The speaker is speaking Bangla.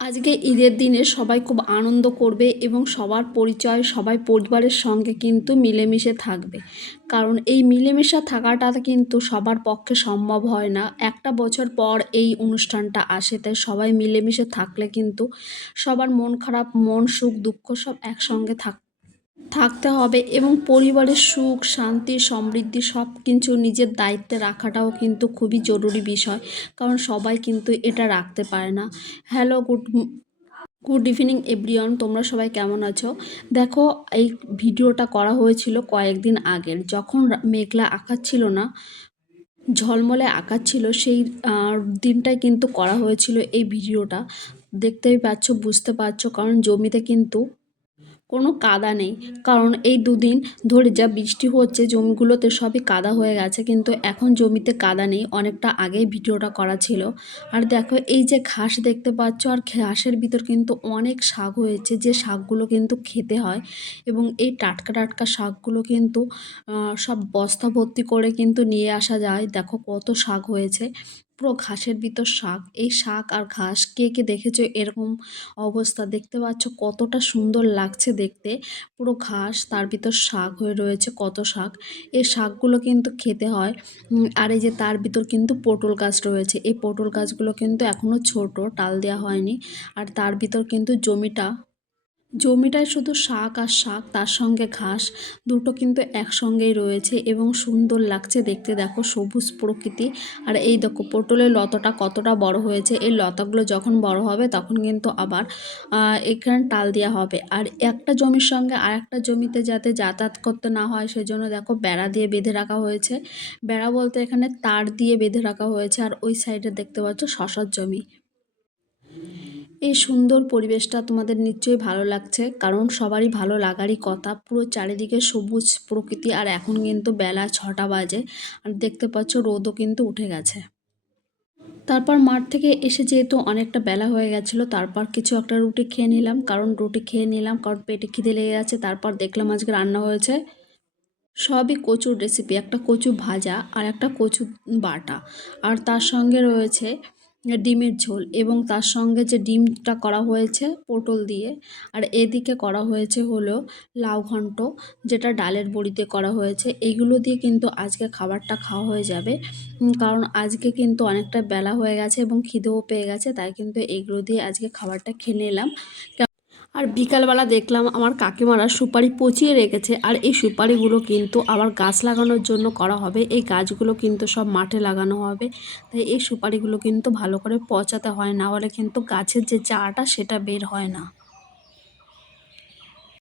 আজকে ঈদের দিনে সবাই খুব আনন্দ করবে এবং সবার পরিচয় সবাই পরিবারের সঙ্গে কিন্তু মিলেমিশে থাকবে। কারণ এই মিলেমিশে থাকাটা কিন্তু সবার পক্ষে সম্ভব হয় না। একটা বছর পর এই অনুষ্ঠানটা আসে, তাই সবাই মিলেমিশে থাকলে কিন্তু সবার মন খারাপ, মন সুখ, দুঃখ সব একসঙ্গে থাকতে হবে এবং পরিবারের সুখ, শান্তি, সমৃদ্ধি সব কিছু নিজের দায়িত্বে রাখাটাও কিন্তু খুবই জরুরি বিষয়। কারণ সবাই কিন্তু এটা রাখতে পারে না। হ্যালো, গুড ইভিনিং এভরিওয়ান, তোমরা সবাই কেমন আছো? দেখো, এই ভিডিওটা করা হয়েছিল কয়েকদিন আগের, যখন মেঘলা আকাশ ছিল না, ঝলমলে আকাশ ছিল, সেই দিনটাই কিন্তু করা হয়েছিল এই ভিডিওটা। দেখতেই পাচ্ছ, বুঝতে পারছো, কারণ জমিতে কিন্তু কোনো কাদা নেই। কারণ এই দুদিন ধরে যা বৃষ্টি হচ্ছে জমিগুলোতে সবই কাদা হয়ে গেছে, কিন্তু এখন জমিতে কাদা নেই, অনেকটা আগেই ভিডিওটা করা ছিল। আর দেখো, এই যে ঘাস দেখতে পাচ্ছ, আর ঘাসের ভিতর কিন্তু অনেক শাক হয়েছে, যে শাকগুলো কিন্তু খেতে হয়। এবং এই টাটকা টাটকা শাকগুলো কিন্তু সব বস্তা ভর্তি করে কিন্তু নিয়ে আসা যায়। দেখো কত শাক হয়েছে, পুরো ঘাসের ভিতর শাক। এই শাক আর ঘাস কে কে দেখেছো এরকম অবস্থা? দেখতে পাচ্ছ কতটা সুন্দর লাগছে দেখতে, পুরো ঘাস, তার ভিতর শাক হয়ে রয়েছে, কত শাক। এই শাকগুলো কিন্তু খেতে হয়। আর এই যে তার ভিতর কিন্তু পটল গাছ রয়েছে, এই পটল গাছগুলো কিন্তু এখনো ছোট, টাল দেওয়া হয়নি। আর তার ভিতর কিন্তু জমিটায় শুধু শাক আর শাক, তার সঙ্গে ঘাস, দুটো কিন্তু একসঙ্গেই রয়েছে এবং সুন্দর লাগছে দেখতে। দেখো সবুজ প্রকৃতি। আর এই দেখো পটলের লতাটা কতটা বড় হয়েছে। এই লতাগুলো যখন বড় হবে তখন কিন্তু আবার এখানে টাল দেওয়া হবে। আর একটা জমির সঙ্গে আর একটা জমিতে যাতে যাতায়াত করতে না হয় সেজন্য দেখো বেড়া দিয়ে বেঁধে রাখা হয়েছে। বেড়া বলতে এখানে তার দিয়ে বেঁধে রাখা হয়েছে। আর ওই সাইডে দেখতে পাচ্ছ শশার জমি। এই সুন্দর পরিবেশটা তোমাদের নিশ্চয়ই ভালো লাগছে, কারণ সবারই ভালো লাগারই কথা। পুরো চারিদিকে সবুজ প্রকৃতি। আর এখন কিন্তু বেলা 6টা বাজে, আর দেখতে পাচ্ছ রোদও কিন্তু উঠে গেছে। তারপর মাঠ থেকে এসে যেহেতু অনেকটা বেলা হয়ে গেছিলো, তারপর কিছু একটা রুটি খেয়ে নিলাম, কারণ পেটে খিদে লেগে গেছে। তারপর দেখলাম আজকে রান্না হয়েছে সবই কচুর রেসিপি, একটা কচু ভাজা আর একটা কচু বাটা। আর তার সঙ্গে রয়েছে ডিমের ঝোল, এবং তার সঙ্গে যে ডিমটা করা হয়েছে পটল দিয়ে। আর এদিকে করা হয়েছে হলো লাউ ঘন্ট, যেটা ডালের বড়িতে করা হয়েছে। এইগুলো দিয়ে কিন্তু আজকে খাবারটা খাওয়া হয়ে যাবে। কারণ আজকে কিন্তু অনেকটা বেলা হয়ে গেছে এবং খিদেও পেয়ে গেছে, তাই কিন্তু এইগুলো দিয়ে আজকে খাবারটা খেয়ে নিলাম। আর বিকালবেলা দেখলাম আমার কাকিমারা সুপারি পচিয়ে রেখেছে, আর এই সুপারিগুলো কিন্তু আবার গাছ লাগানোর জন্য করা হবে। এই গাছগুলো কিন্তু সব মাঠে লাগানো হবে, তাই এই সুপারিগুলো কিন্তু ভালো করে পচাতে হয়, না হলে কিন্তু গাছের যে চারাটা সেটা বের হয় না।